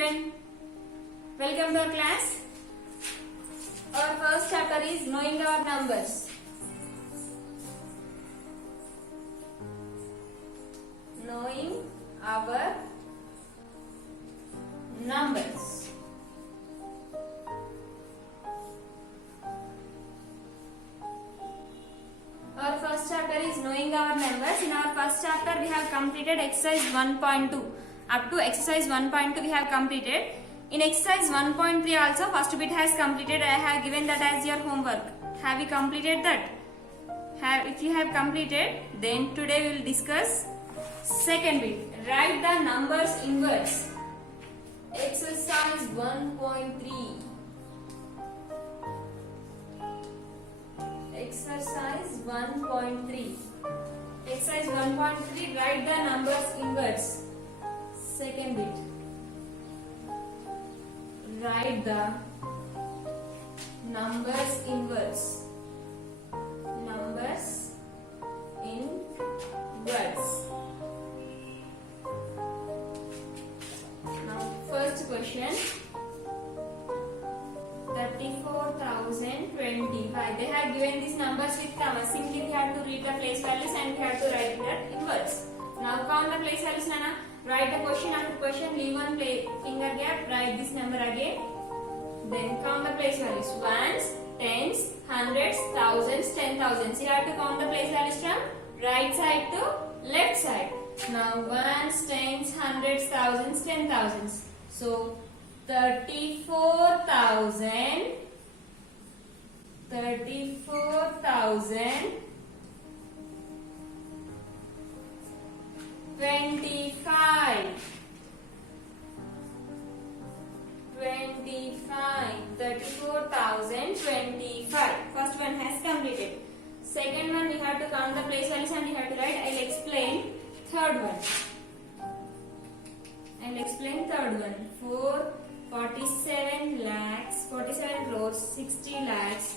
children, welcome to our class. Our first chapter is knowing our numbers. Knowing our numbers. Our first chapter is knowing our numbers. In our first chapter we have completed exercise 1.2. Up to exercise 1.2 we have completed. In exercise 1.3 also first bit has completed. I have given that as your homework. Have you completed that? If you have completed, then today we will discuss second bit. Write the numbers in words. Exercise 1.3. Exercise 1.3. Exercise 1.3. Write the numbers in words. Second bit. Write the numbers in words. Numbers in words. Now, first question. 34,025. They have given these numbers with commas. Simply we have to read the place values and we have to write that in words. Now count the place values, Nana. Write the question after question. Leave one finger gap. Write this number again. Then count the place values. Ones, tens, hundreds, thousands, 10,000s. You have to count the place values from right side to left side. Now ones, tens, hundreds, thousands, 10,000s. So 34,000 25 34,025. First one has completed. Second one we have to count the place values and we have to write. I'll explain third one. 47 lakhs, 47 crores, 60 lakhs,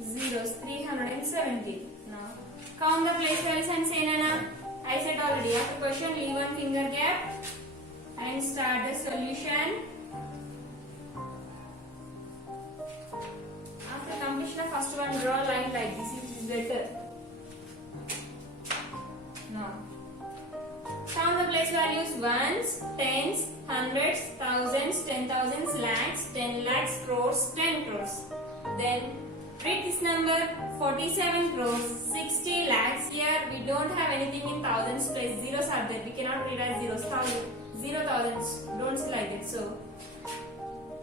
zeros, 370. Now count the place values and say, Nana. I said already, after question leave one finger gap and start the solution. After completion of first one, draw a line like this, it is better. Now count the place values. Ones, tens, hundreds, thousands, 10,000s, lakhs, 10 lakhs, crores, 10 crores. Then read this number. 47 crores, 60 lakhs. Here we don't have anything in thousands place. Zeros are there. We cannot read as zeros. 0,000s. Don't see like it. So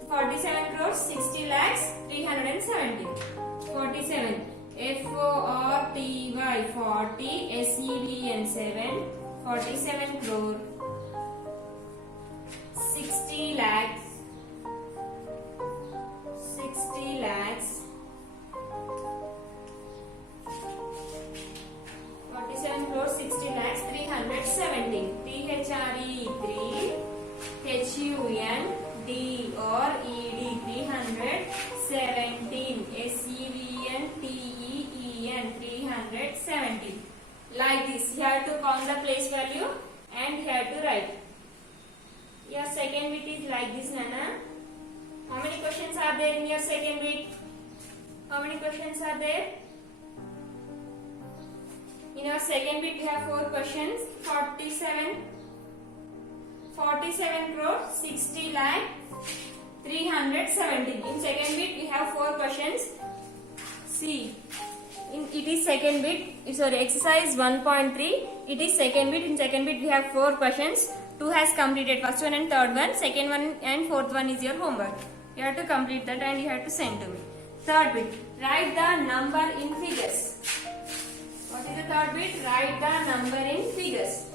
47 crores, 60 lakhs, 370. 47. FORTY 40 SEVEN 7. 47 crore, 60 lakhs, 60 lakhs, 47 crore, 60 lakhs, 370. THRE 3, HUN DORED 317, SEVEN TEEN 317. Like this, you have to count the place value and you have to write. Your second bit is like this, Nana. How many questions are there in your second bit? How many questions are there? In your second bit, we have 4 questions. 47 crore, 60 lakh, 317. In second bit, we have 4 questions. See. It is second bit, sorry, exercise 1.3. It is second bit. In second bit we have 4 questions. 2 has completed, first one and third one. Second one and fourth one is your homework. You have to complete that and you have to send to me. Third bit, write the number in figures. What is the third bit? Write the number in figures.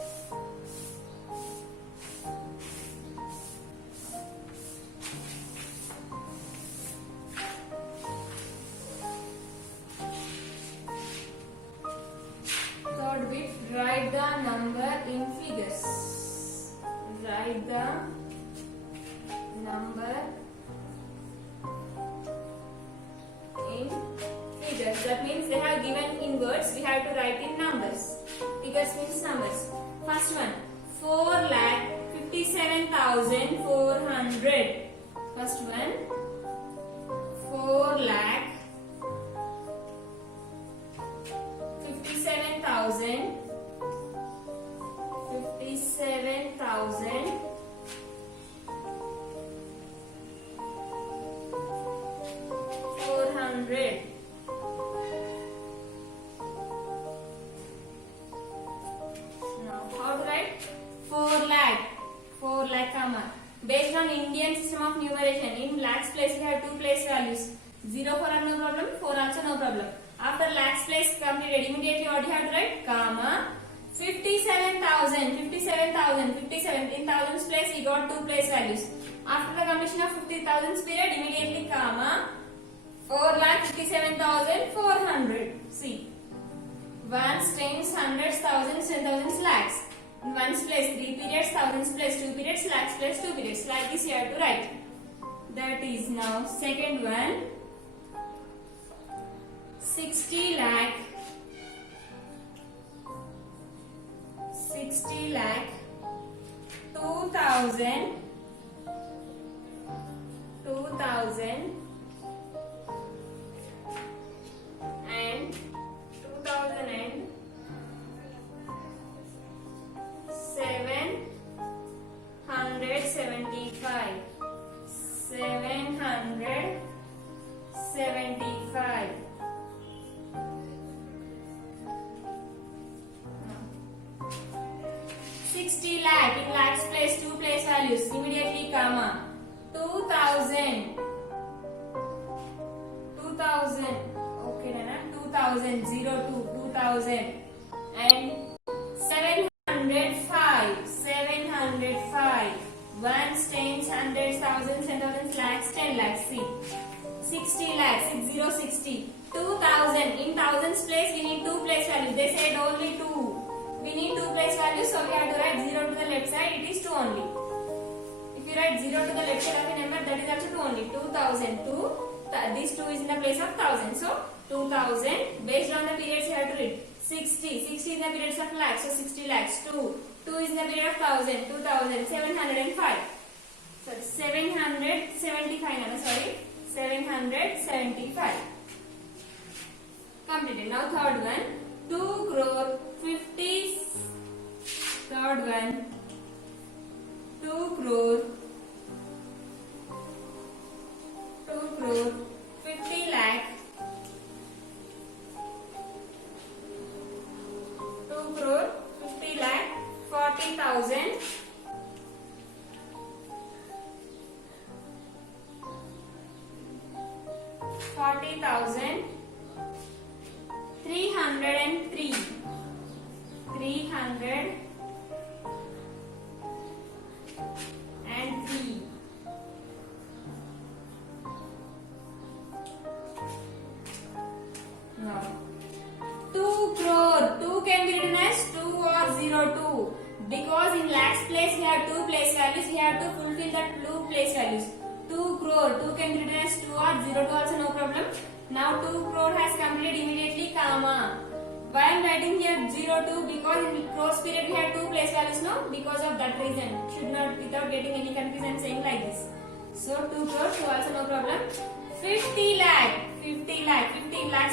Write the number in figures. Write the number in figures. That means they have given in words. We have to write in numbers. Figures means numbers. First one, 4,57,000. 57,400. First one, 4 lakh 57,000 400. Now how to write? 4 lakh comma. Based on Indian system of numeration, in lakhs place we have two place values. 0 for no problem, 4 also no problem. After lakhs place completed, immediately what you have to write? Comma. 57,000. In thousands place we got two place values. After the completion of 50,000 period, immediately comma. 4,57,400. See. Ones, tens, hundreds, thousands, 10,000 lakhs. In ones place 3 periods, thousands place 2 periods, lakhs place 2 periods. Like this you have to write. That is now second one. 60 lakh 2,000 and 775. Now, 60 lakh in lakhs place two place values, immediately comma. 2,000 okay Nana, 2,000 and 705 ones, tens, hundreds, thousands, 10,000 lakhs, 10 lakhs. See, 60 lakhs, 60. 2,000 in thousands place we need two place values. They said only two. We need two place values, so we have to write 0 to the left side. It is 2 only. If you write 0 to the left side of the number, that is also 2 only. 2,002. This 2 is in the place of 1,000. So 2,000. Based on the periods, you have to read 60. 60 in the periods of lakhs, so 60 lakhs. 2 is in the period of 1,000. 2,705. So 775. Sorry, 775. Completed. Now third one. 2 crore 50. Third one. 2 crore 50 lakh 2 crore 50 lakh 40,000 303 Now 2 crore, 2 can be written as 2 or 02. Because in lakhs place we have two place values, we have to fulfill the two place values. 2 crore, 2 can be written as 2 or 02 also no problem. Now 2 crore has completed, immediately comma. Why I am writing here 02? Because in crores period we have two place values, no? Because of that reason. Should not, without getting any confusion, saying like this. So 2 crore, 2 also no problem. 50 lakhs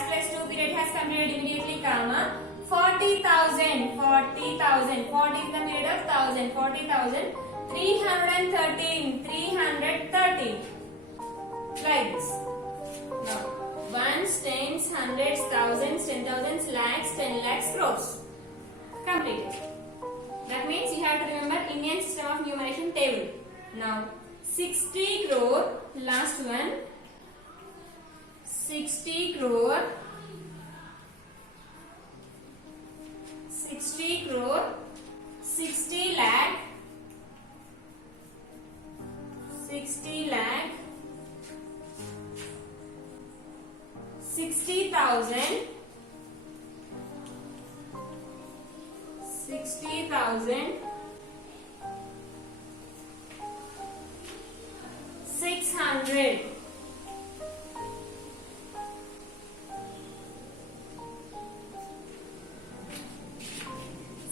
plus 2 period has completed, immediately comma. 40,000. 40 is the period of 1,000. 40,000. 313. Like this. Now ones, tens, hundreds, thousands, 10,000 lakhs, 10 lakhs, crores. Completed. That means you have to remember Indian system of numeration table. Now 60 crore, last one. 60 crore 60 lakh 60,000 600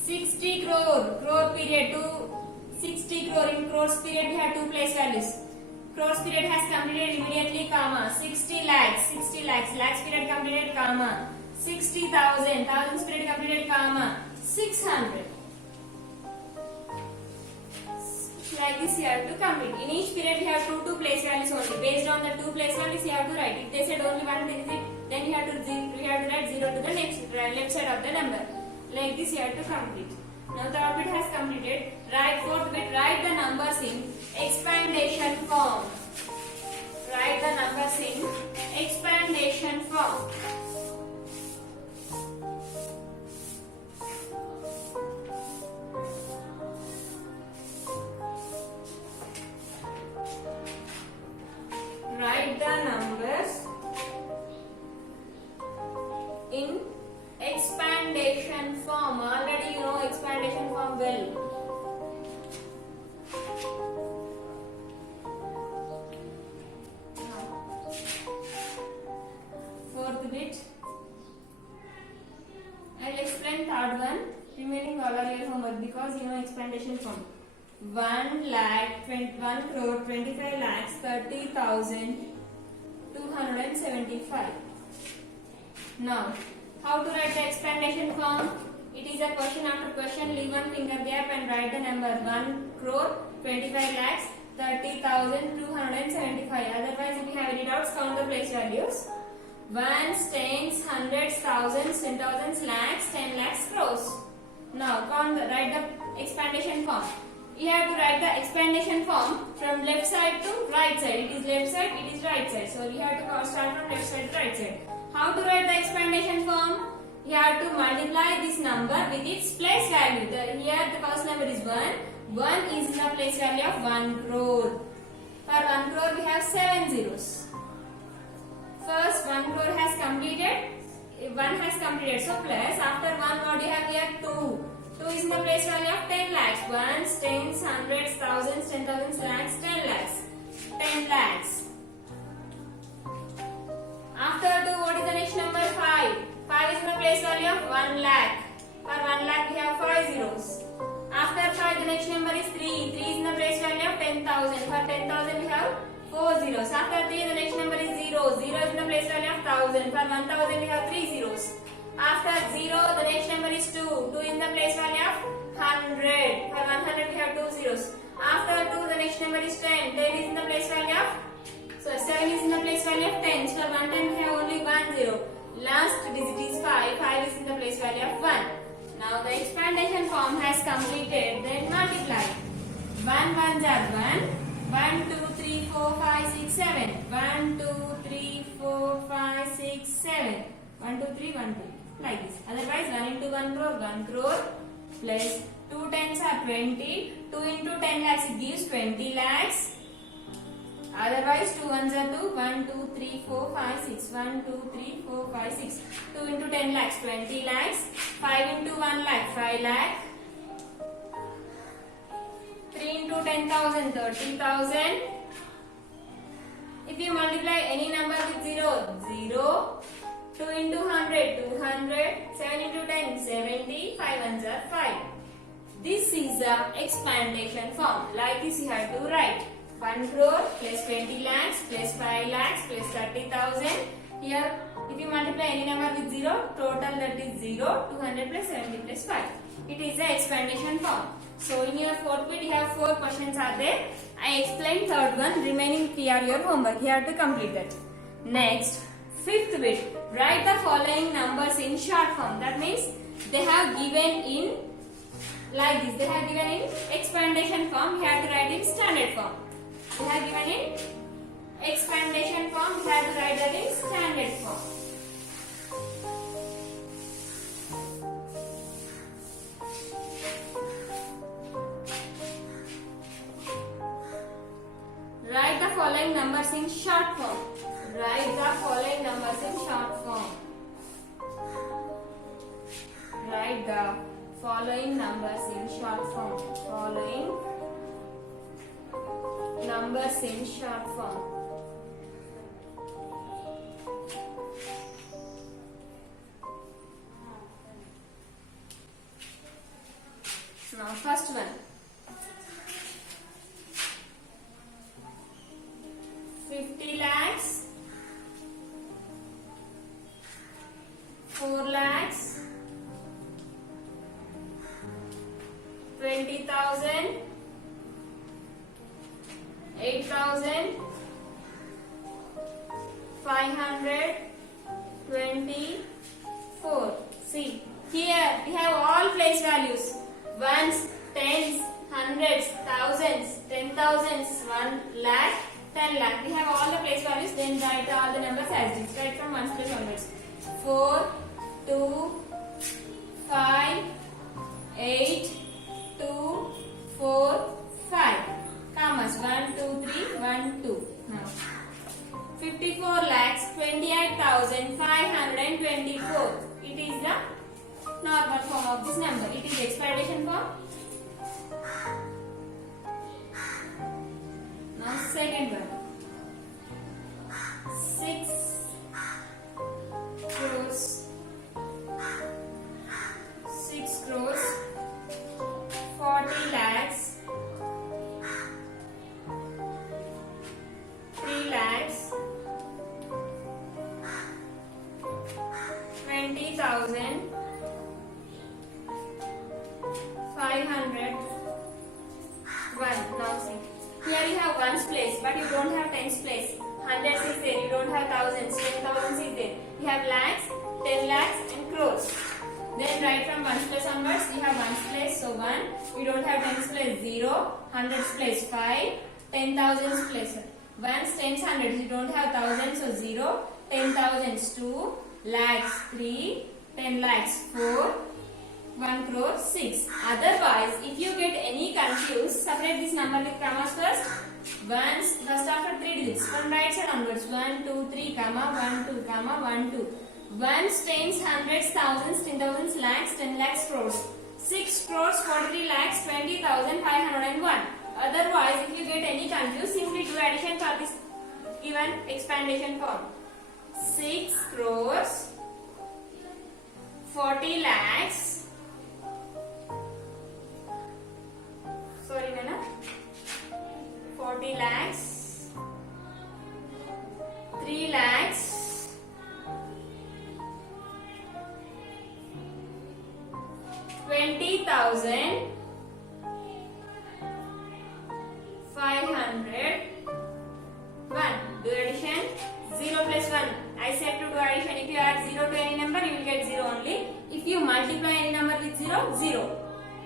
60 crore period to 60 crore in crore crores period we have two place values. Crores period has completed immediately, comma 60 lakhs, 60 lakhs, lakhs period completed, comma 60,000, thousands period completed, comma 600. Like this you have to complete. In each period we have two place values only. Based on the two place values you have to write. If they said only one digit, then you have to write 0 to the next left side of the number. Like this you have to complete. Now third bit has completed. Write fourth bit. Write the numbers in expandation form. Write the numbers in expandation form. Write the numbers in expandation form. Already you know expandation form well. Fourth bit. I'll explain third one. Remaining all are your homework because you know expandation form. 1 lakh 1 crore 25 lakhs 30,275. Now, how to write the expandation form? It is a question after question. Leave one finger gap and write the number 1 crore 25 lakhs 30,275. Otherwise, if you have any doubts, count the place values. Ones, tens, hundreds, thousands, 10,000, lakhs, 10 lakhs, crores. Now, write the expandation form. You have to write the expandation form from left side to right side. It is left side, it is right side. So you have to start from left side to right side. How to write the expandation form? You have to multiply this number with its place value. Here the first number is 1. 1 is in the place value of 1 crore. For 1 crore we have 7 zeros. First 1 crore has completed. 1 has completed. So plus after 1 what do you have here? 2. 2 is in the place value of 10 lakhs. Ones, tens, hundreds, thousands, 10,000, lakhs, 10 lakhs. 10 lakhs. After 2, what is the next number? 5. 5 is in the place value of 1 lakh. For 1 lakh we have 5 zeros. After 5, the next number is 3. 3 is in the place value of 10,000. For 10,000 we have 4 zeros. After 3, the next number is 0. 0 is in the place value of 1000. For 1000 we have 3 zeros. After 0, the next number is 2. 2 in the place value of 100. For 100 we have 2 zeros. After 2, the next number is 10. 10 is in the place value of 7 is in the place value of 10. So for 110 we have only 1 zero. Last digit is 5. 5 is in the place value of 1. Now the expandation form has completed. Then multiply. 1 ones are 1. 1, 2, 3, 4, 5, 6, 7. 1, 2, 3, 4, 5, 6, 7. 1, 2, 3, 1, 2. Like this. Otherwise 1 into 1 crore, 1 crore plus 2 tens are 20. 2 into 10 lakhs it gives 20 lakhs. Otherwise 2 ones are 2. 1, 2, 3, 4, 5, 6. 1, 2, 3, 4, 5, 6. 2 into 10 lakhs 20 lakhs. 5 into 1 lakh 5 lakh. 3 into 10,000 30,000. If you multiply any number with 0, 0. 2 into 100, 200, 7 into 10, 70, 5 ones are 5. This is the expandation form. Like this you have to write. 1 crore plus 20 lakhs plus 5 lakhs plus 30,000. Here if you multiply any number with 0, total that is 0, 200 plus 70 plus 5. It is the expandation form. So in your fourth bit you have 4 questions are there. I explained third one, remaining 3 are your homework. You have to complete that. Next, fifth bit, write the following numbers in short form. That means they have given in like this. They have given in expandation form. We have to write in standard form. They have given in expandation form. We have to write that in standard form. Write the following numbers in short form. Write the following numbers in short form. Write the following numbers in short form. Following numbers in short form. Now first one. 8,524. See, here we have all place values. Ones, tens, hundreds, thousands, 10,000s, 1 lakh, 10 lakh. We have all the place values. Then write all the numbers as this. Right from ones place onwards. 4, 2, 5, 8, 2, 4, 5. Commas 1, 2, 3, 1, 2. Now 54 lakhs 28,524. It is the normal form of this number. It is expectation form. Now second one. 6 crores 40 lakhs 3 lakhs 20,000 500 1. Now see, here you have ones place but you don't have tens place. Hundreds is there, you don't have thousands. 10,000s is there, you have lakhs, 10 lakhs and crores. Then right from ones place onwards, you have ones place, so 1. You don't have tens place, 0. Hundreds place, 5. 10,000s place, 1s, 10s, hundreds. You don't have thousands, so 0. 10,000s, 2. Lakhs, 3. 10 lakhs, 4. 1 crore, 6. Otherwise, if you get any confused, separate this number with commas first. Ones, first after 3 digits. From right side onwards, 1, 2, 3, comma, 1, 2, comma, 1, 2. Ones, tens, hundreds, thousands, 10,000s, lakhs, 10 lakhs, crores. 6 crores, 43 lakhs, 20,501. Otherwise, if you get any confused, simply do addition for this given expandation form. 6 crores, 40 lakhs. Sorry, Nana. 40 lakhs. 3 lakhs. 20,000 500 1. Do addition. 0 plus 1. I said to do addition. If you add 0 to any number, you will get 0 only. If you multiply any number with 0, 0.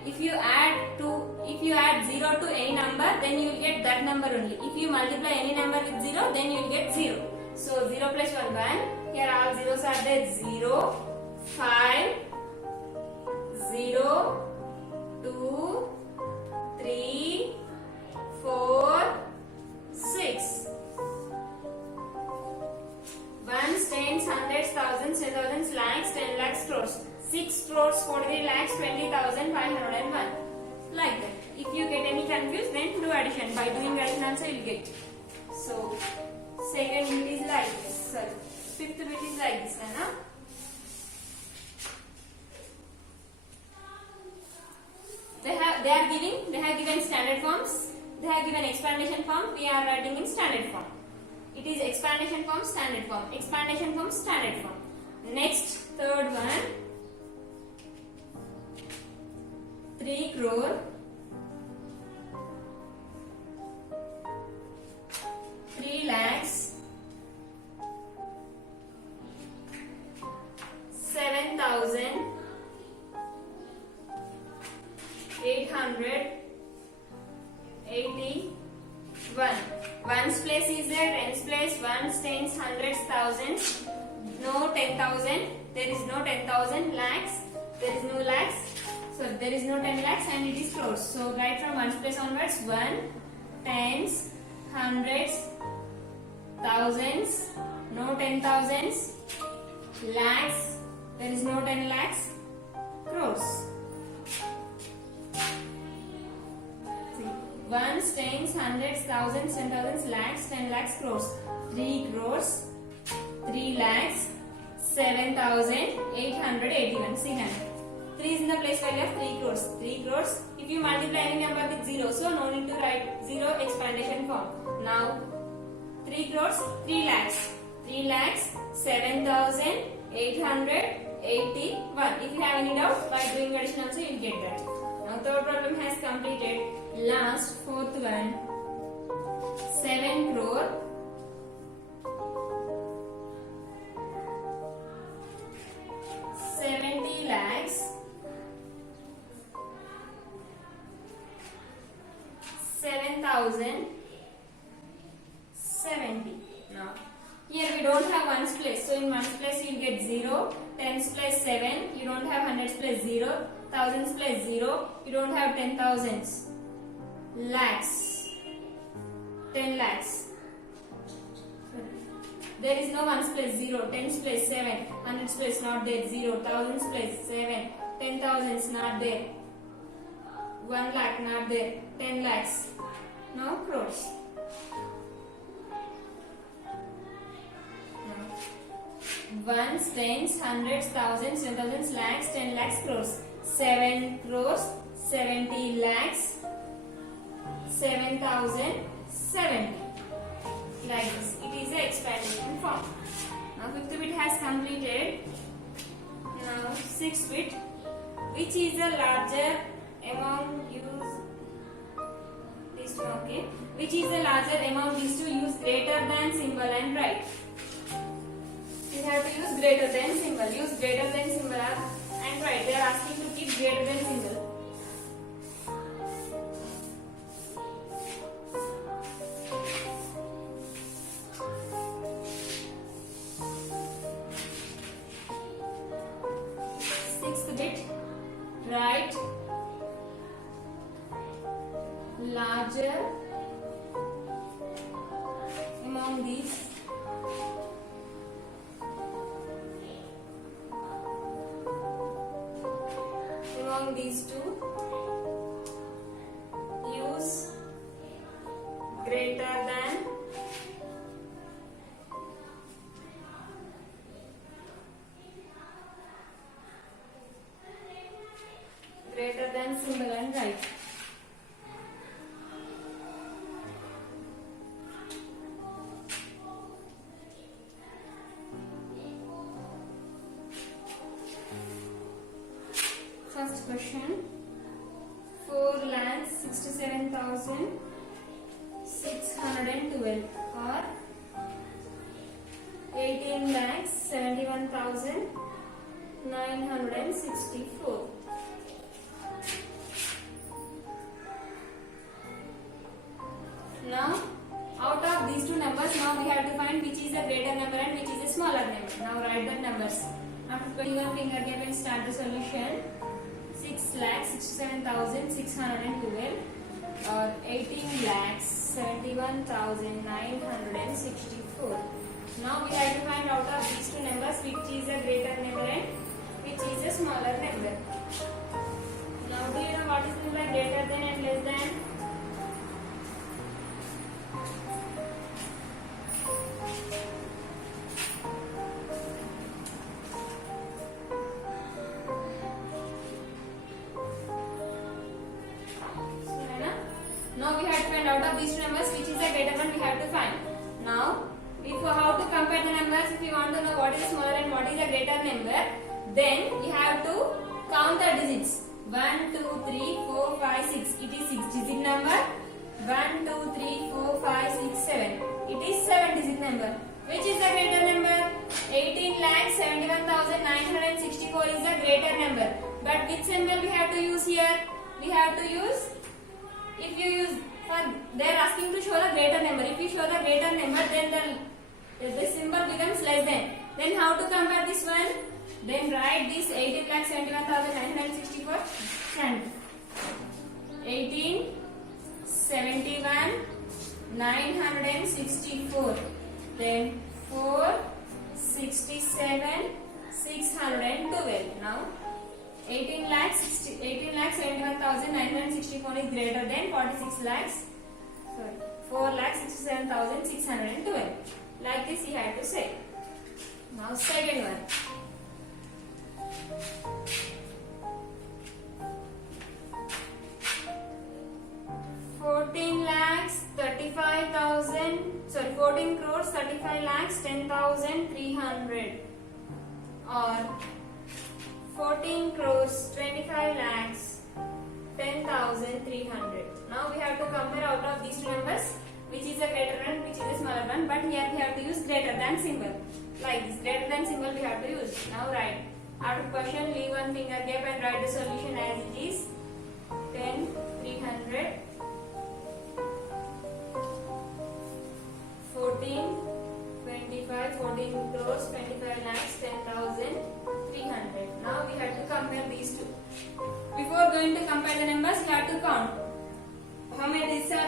If you add 0 to any number, then you will get that number only. If you multiply any number with 0, then you will get 0. So 0 plus 1, 1. Here all zeros are there. 0, 5, 0, 2, 3, 4, 6. Ones, tens, hundreds, thousands, 10,000s, lakhs, 10 lakhs, crores. 6 crores, 43 lakhs, 20,501. Like that. If you get any confused, then do addition. By doing addition also you will get. So, second bit is like this. Sorry. Fifth bit is like this. Right? They have given standard forms. They have given expandation form. We are writing in standard form. It is expandation form, standard form. Expandation form, standard form. Next, third one. 3 crore 3 lakhs 7,881. Ones place is there, tens place, ones, tens, hundreds, thousands. No 10,000. There is no 10,000 lakhs. There is no lakhs. So there is no 10 lakhs and it is crores. So write from ones place onwards. 1, tens, hundreds, thousands, no 10,000s, lakhs, there is no 10 lakhs, crores. Ones, tens, hundreds, thousands, 10,000s, lakhs, 10 lakhs, crores. 3 crores, 3 lakhs, 7,881. See now. 3 is in the place value of 3 crores. 3 crores. If you multiply any number with 0, so no need to write 0 expandation form. Now 3 crores, 3 lakhs. 3 lakhs, 7,881. If you have any doubt, by doing addition also you will get that. Now third problem has completed. Last, fourth one. 70. Now, here we don't have ones place. So, in ones place you will get 0. Tens place 7. You don't have hundreds place 0. Thousands place 0. You don't have 10,000s. Lakhs. 10 lakhs. There is no ones place 0. Tens place 7. Hundreds place not there. 0. Thousands place 7. 10,000s not there. 1 lakh not there. 10 lakhs. No crores. Ones, tens, hundreds, thousands, 10,000s, lakhs, 10 lakhs, crores. 7 crores, 70 lakhs, 7,070. Like this. It is a expandation form. Now 5th bit has completed. Now 6th bit. Which is the larger among use these two? Okay. Which is the larger among these two? Use greater than symbol and write. You have to use greater than symbol. Use greater than symbol and write. They are asking to keep greater than symbol. Sixth bit. Write larger among these. Among these two, use greater than symbol and write. First question. 4,67,612 or 18,71,964. Now, out of these two numbers, now we have to find which is the greater number and which is the smaller number. Now write the numbers. After putting one finger gap and start the solution. 6,67,612 or 18,71,964. Now we have to find out of these two numbers which is a greater number and which is a smaller number. Now do you know what is meant by greater than and less than? Now we have to find out of these two numbers which is the greater one we have to find. Now, before how to compare the numbers, if you want to know what is smaller and what is the greater number, then you have to count the digits. 1, 2, 3, 4, 5, 6. It is 6 digit number. 1, 2, 3, 4, 5, 6, 7. It is 7 digit number. Which is the greater number? 18,71,964 is the greater number. But which symbol we have to use here? We have to use, if you use, they are asking to show the greater number. If you show the greater number, then the symbol becomes less than. Then how to compare this one? Then write this 18,71,964 and 18,71,964. Then 4,67,612. Now 18,71,964 is greater than 4,67,612. Like this you have to say. Now second one. 14 crores 35 lakhs 10,300 or 14 crores 25 lakhs 10,300. Now we have to compare out of these two numbers which is a greater one, which is a smaller one, but here we have to use greater than symbol. Like this, greater than symbol we have to use. Now write. After question, leave one finger gap and write the solution as it is. 10,300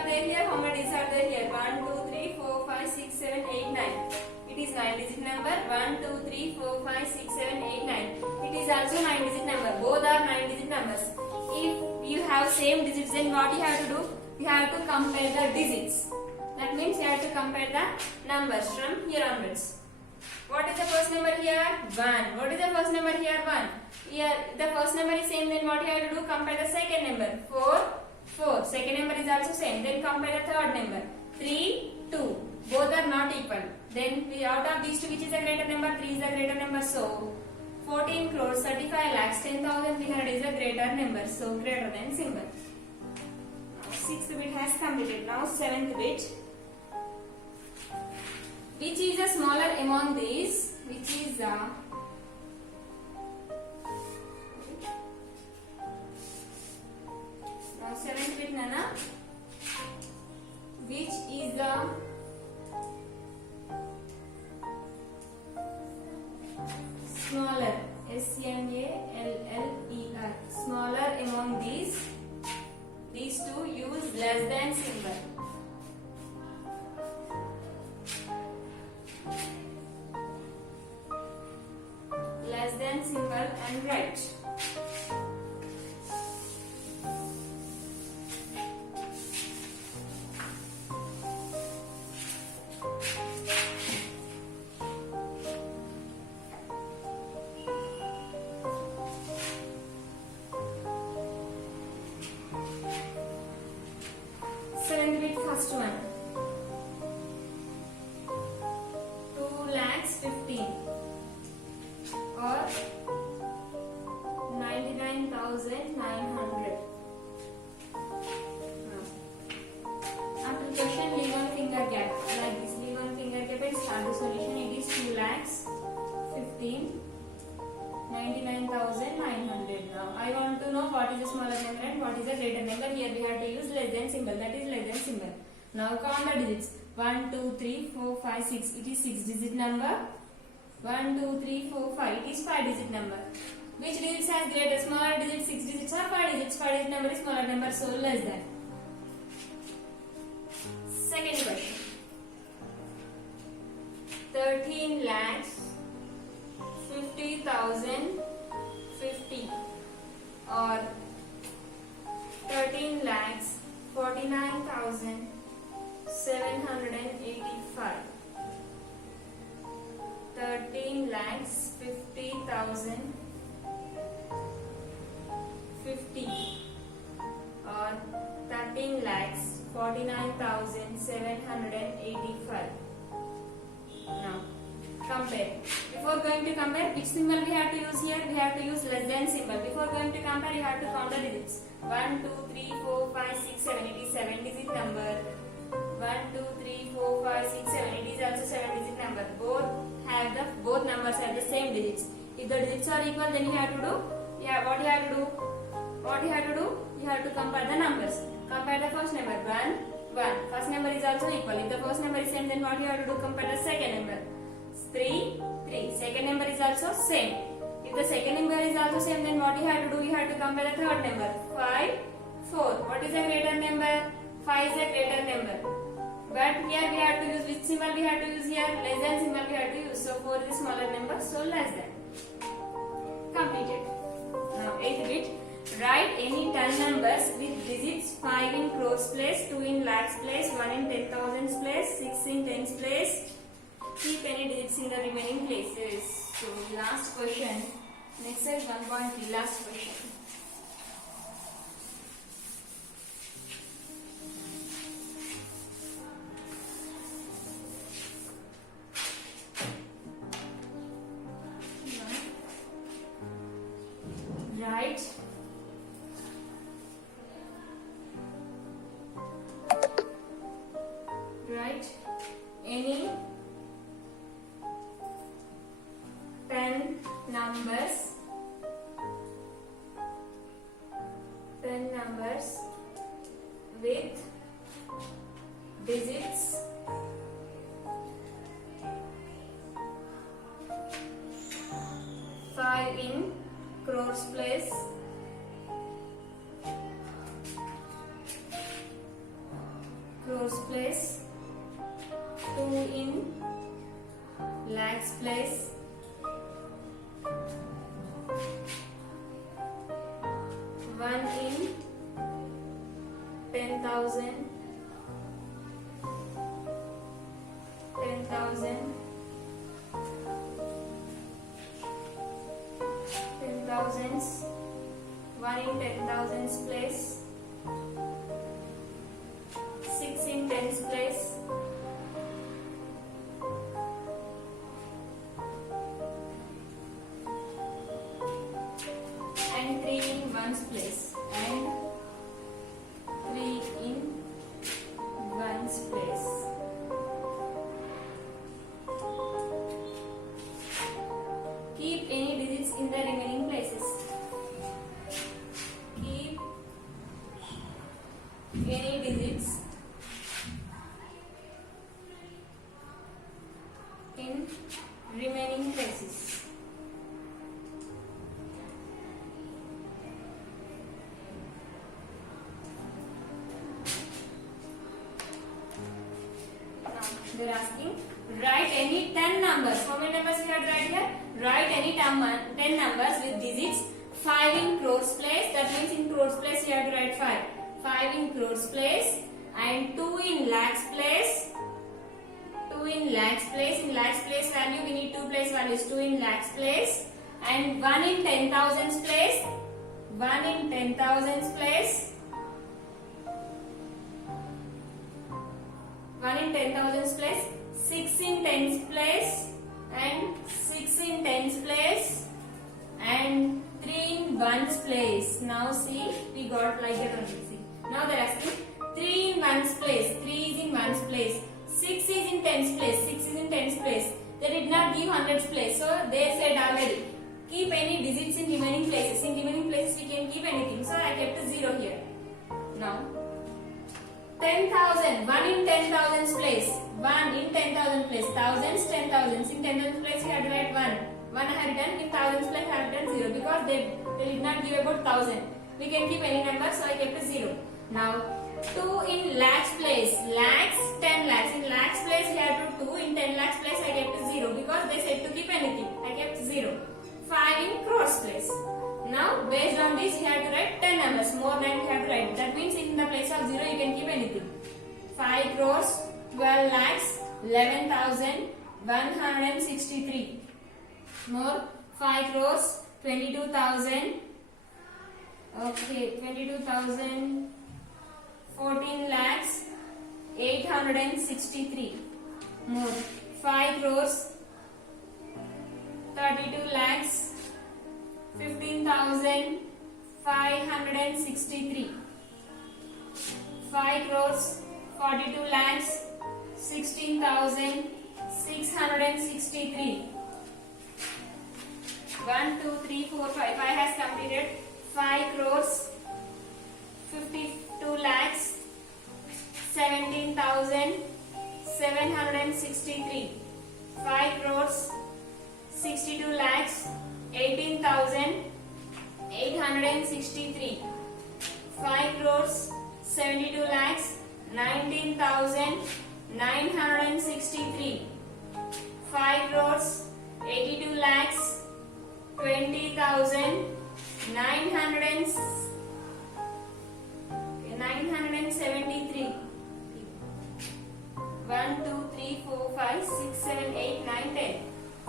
are there here? How many digits are there here? 1, 2, 3, 4, 5, 6, 7, 8, 9. It is 9-digit number. 1, 2, 3, 4, 5, 6, 7, 8, 9. It is also 9-digit number. Both are 9-digit numbers. If you have same digits, then what you have to do? You have to compare the digits. That means you have to compare the numbers from here onwards. What is the first number here? 1. What is the first number here? 1. Here the first number is same, then what you have to do? Compare the second number. 4, 4. Second number is also same. Then compare the third number. 3, 2. Both are not equal. Then out of these two, which is the greater number? 3 is the greater number. So 14 crores 35 lakhs 10,300 is a greater number. So greater than symbol. Now 6th bit has completed. Now 7th bit. Which is the smaller among these? Which is the now 7th bit, Nana. Which is the smaller? SMALLER. Smaller among these two use less than symbol. Less than symbol and write. Seventh bit, first one. 2,15,000 or 99,900. After the question, leave one finger gap like this. Leave one finger gap and start the solution. It is 2,15,99,900. Now I want to know what is the smaller number and what is the greater number. Here we have to use less than symbol. That is less than symbol. Now count the digits. 1, 2, 3, 4, 5, 6. It is 6-digit number. 1, 2, 3, 4, 5. It is 5-digit number. Which digits has greater? Smaller digit, 6 digits or 5 digits? 5-digit number is smaller number, so less than. Second question. 13,50,050 or 13,49,785. 13,50,050 or 13,49,785. Now compare. Before going to compare, which symbol we have to use here? We have to use less than symbol. Before going to compare, you have to count the digits. 1, 2, 3, 4, 5, 6, 7. It is 7-digit number. 1, 2, 3, 4, 5, 6, 7. It is also 7-digit number. Both numbers have the same digits. If the digits are equal, then you have to do. What you have to do? You have to compare the numbers. Compare the first number. 1, 1. First number is also equal. If the first number is same, then what you have to do? Compare the second number. 3, 3. Second number is also same. If the second number is also same, then what you have to do? You have to compare the third number. 5, 4. What is the greater number? 5 is the greater number. But here we have to use which symbol we have to use here? Less than symbol we have to use. So 4 is the smaller number, so less than. Completed. Now 8th bit. Write any 10 numbers with digits 5 in crores place, 2 in lakhs place, 1 in 10,000s place, 6 in tens place. Keep any digits in the remaining places. So last question. Next side 1.3. Last question. Write any 10 numbers with digits 5 in crores place, crores place, 2 in lakhs place, 1 in 10,000, 10,000, 10,000s, 1 in 10,000s place, 6 in tens place, and 3 in ones place, and 3 in ones place. Keep any digits in the remaining places. Keep any digits in remaining places. Now they are asking, write any 10 numbers. How many numbers we have to write here? Write any 10 numbers with digits 5 in crores place. That means in crores place you have to write 5. 5 in crores place, and 2 in lakhs place. 2 in lakhs place. In lakhs place value we need 2 place values. 2 in lakhs place, and 1 in 10,000s place. 1 in 10,000s place. 1 in 10,000s place. 6 in tens place, and 6 in tens place, and 3 in ones place. Now see, we got like that only. See. Now they are asking 3 in ones place. 3 is in ones place. 6 is in tens place. 6 is in tens place. They did not give hundreds place. So they said already, keep any digits in remaining places. In remaining places we can keep anything. So I kept a 0 here. Now 10,000. 1 in 10,000s place. 1 in 10,000 place. Thousands, 10,000s. In 10,000 place you have to write 1. 1 I have written. In thousands place I have written 0 because they did not give about 1,000. We can keep any number, so I kept a 0. Now 2 in lakhs place. Lakhs, 10 lakhs. In lakhs place we have to 2. In 10 lakhs place I kept a 0 because they said to keep anything. I kept 0. 5 in crores place. Now based on this you have to write 10 numbers. More than you have to write. That means in the place of 0 you can keep anything. 5 crores, 12 lakhs, 11,163. More 5 crores, 22,000. Okay, 22,000. 14 lakhs, 863. More 5 crores, 32 lakhs, 15,563. 5 crores, 42 lakhs, 16,663. 1, 2, 3, 4, 5. 5 has completed. 5 crores, 52 lakhs, 17,763. 5 crores, 62 lakhs, 18,863. 5 crores, 72 lakhs, 19,963. 5 crores, 82 lakhs, 20,973. 1, 2, 3, 4, 5, 6, 7, 8, 9, 10.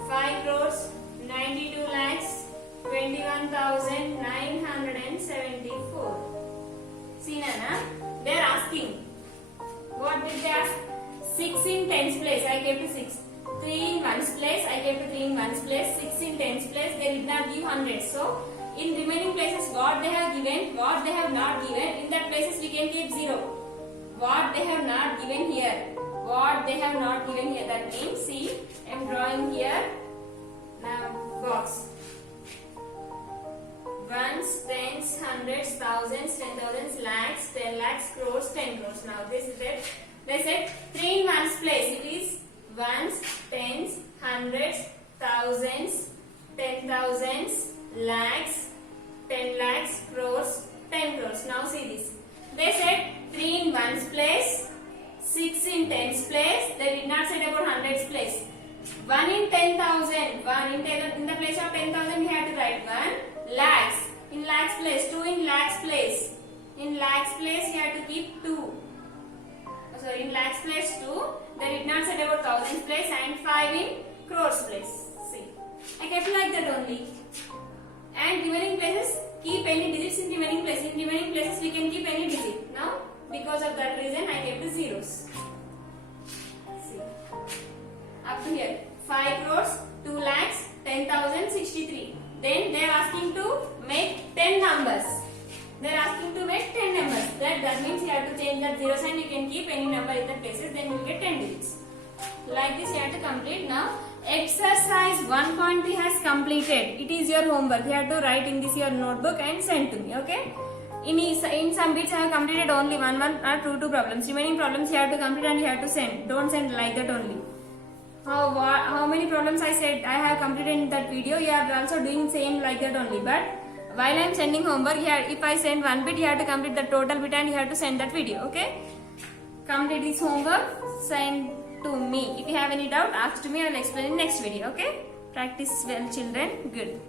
5 crores, 92 lakhs, 21,974. See Nana, they are asking. What did they ask? 6 in tens place, I kept 6. 3 in ones place, I kept 3 in ones place. 6 in tens place, they did not give hundreds. So, in remaining places, what they have given, what they have not given, in that places we can keep 0. What they have not given here, what they have not given here, that means, see, I am drawing here, now box. Ones, tens, hundreds, thousands, 10,000s, lakhs, 10 lakhs, crores, 10 crores. Now this is it. They said 3 in ones place. It is ones, tens, hundreds, thousands, 10,000s, lakhs, 10 lakhs, crores, 10 crores. Now see this. They said 3 in ones place, tens place. They did not say about hundreds place. 1 in 10,000. 1 in the place of 10,000 we have to write 1 lakhs. In lakhs place. 2 in lakhs place. In lakhs place you have to keep 2. So in lakhs place 2. They did not say about thousands place, and 5 in crores place. See, I kept like that only. And remaining places, keep any digits in remaining places. In remaining places we can keep any digit. Now because of that reason I kept the zeros. See, up to here 5 crores, 2 lakhs, 10,063. Then they are asking to make 10 numbers. They are asking to make 10 numbers. That means you have to change that zero sign. You can keep any number in the places. Then you will get 10 digits. Like this you have to complete. Now exercise 1.3 has completed. It is your homework. You have to write in this your notebook and send to me. Okay. In some bits I have completed only one or two problems. Remaining problems you have to complete and you have to send. Don't send like that only. How many problems I said I have completed in that video, you are also doing same like that only. But while I am sending homework here, if I send one bit, you have to complete the total bit and you have to send that video. Okay? Complete this homework, send to me. If you have any doubt, ask to me. I will explain in next video. Okay? Practice well, children. Good.